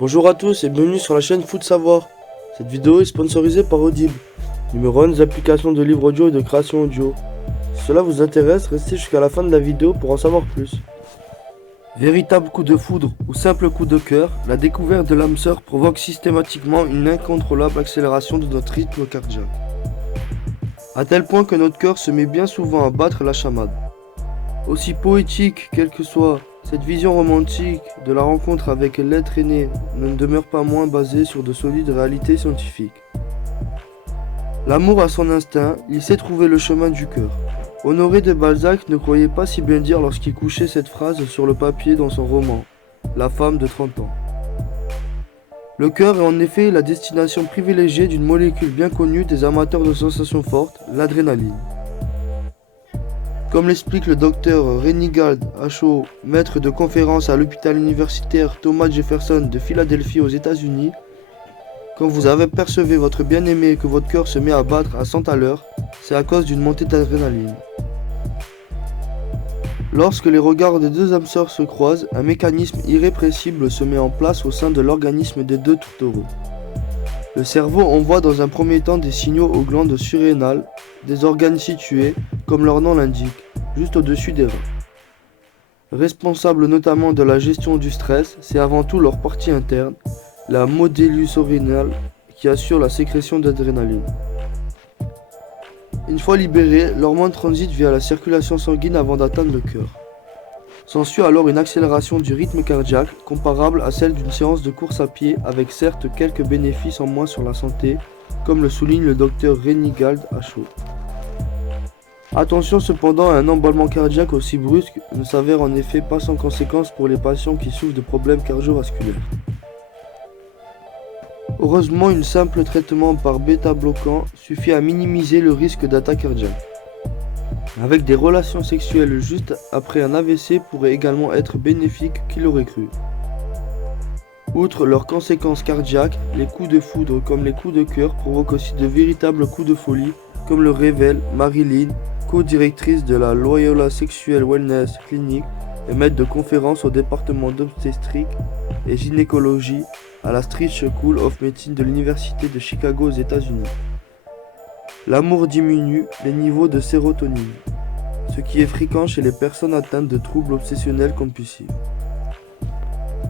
Bonjour à tous et bienvenue sur la chaîne Foot Savoir. Cette vidéo est sponsorisée par Audible, numéro 1 des applications de livres audio et de création audio. Si cela vous intéresse, restez jusqu'à la fin de la vidéo pour en savoir plus. Véritable coup de foudre ou simple coup de cœur, la découverte de l'âme sœur provoque systématiquement une incontrôlable accélération de notre rythme cardiaque. À tel point que notre cœur se met bien souvent à battre la chamade. Aussi poétique quelle que soit cette vision romantique de la rencontre avec l'être aîné, ne demeure pas moins basée sur de solides réalités scientifiques. L'amour a son instinct, il sait trouver le chemin du cœur. Honoré de Balzac ne croyait pas si bien dire lorsqu'il couchait cette phrase sur le papier dans son roman, La femme de 30 ans. Le cœur est en effet la destination privilégiée d'une molécule bien connue des amateurs de sensations fortes, l'adrénaline. Comme l'explique le docteur Reinigald Ashow, maître de conférence à l'hôpital universitaire Thomas Jefferson de Philadelphie aux États-Unis, quand vous apercevez votre bien-aimé et que votre cœur se met à battre à 100 à l'heure, c'est à cause d'une montée d'adrénaline. Lorsque les regards des deux âmes sœurs se croisent, un mécanisme irrépressible se met en place au sein de l'organisme des deux tourtereaux. Le cerveau envoie dans un premier temps des signaux aux glandes surrénales, des organes situés, comme leur nom l'indique, juste au-dessus des reins. Responsable notamment de la gestion du stress, c'est avant tout leur partie interne, la modulus surrénale, qui assure la sécrétion d'adrénaline. Une fois libérée, l'hormone transite via la circulation sanguine avant d'atteindre le cœur. S'ensuit alors une accélération du rythme cardiaque comparable à celle d'une séance de course à pied avec certes quelques bénéfices en moins sur la santé, comme le souligne le docteur Reinigald Ashow. Attention cependant, un emballement cardiaque aussi brusque ne s'avère en effet pas sans conséquence pour les patients qui souffrent de problèmes cardiovasculaires. Heureusement, un simple traitement par bêta-bloquant suffit à minimiser le risque d'attaque cardiaque. Avec des relations sexuelles juste après un AVC pourrait également être bénéfique, qui l'aurait cru. Outre leurs conséquences cardiaques, les coups de foudre comme les coups de cœur provoquent aussi de véritables coups de folie, comme le révèle Marilyn, co-directrice de la Loyola Sexual Wellness Clinic et maître de conférence au département d'obstétrique et gynécologie à la Street School of Medicine de l'Université de Chicago aux États-Unis. L'amour diminue les niveaux de sérotonine, ce qui est fréquent chez les personnes atteintes de troubles obsessionnels compulsifs.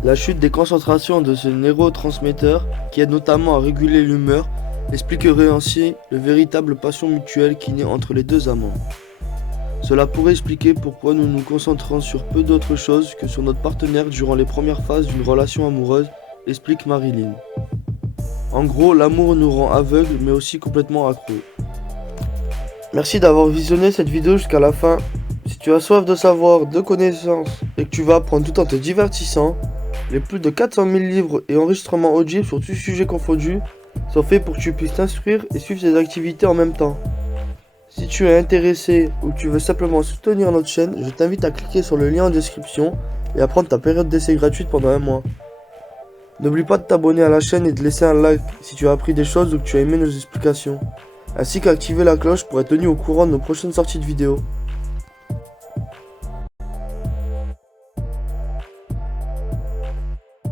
La chute des concentrations de ce neurotransmetteur, qui aide notamment à réguler l'humeur, expliquerait ainsi le véritable passion mutuelle qui naît entre les deux amants. Cela pourrait expliquer pourquoi nous nous concentrons sur peu d'autre chose que sur notre partenaire durant les premières phases d'une relation amoureuse, explique Marilyn. En gros, l'amour nous rend aveugles mais aussi complètement accros. Merci d'avoir visionné cette vidéo jusqu'à la fin. Si tu as soif de savoir, de connaissances et que tu vas apprendre tout en te divertissant, les plus de 400 000 livres et enregistrements audibles sur tout sujet confondu sont faits pour que tu puisses t'instruire et suivre tes activités en même temps. Si tu es intéressé ou que tu veux simplement soutenir notre chaîne, je t'invite à cliquer sur le lien en description et à prendre ta période d'essai gratuite pendant un mois. N'oublie pas de t'abonner à la chaîne et de laisser un like si tu as appris des choses ou que tu as aimé nos explications, ainsi qu'activer la cloche pour être tenu au courant de nos prochaines sorties de vidéos.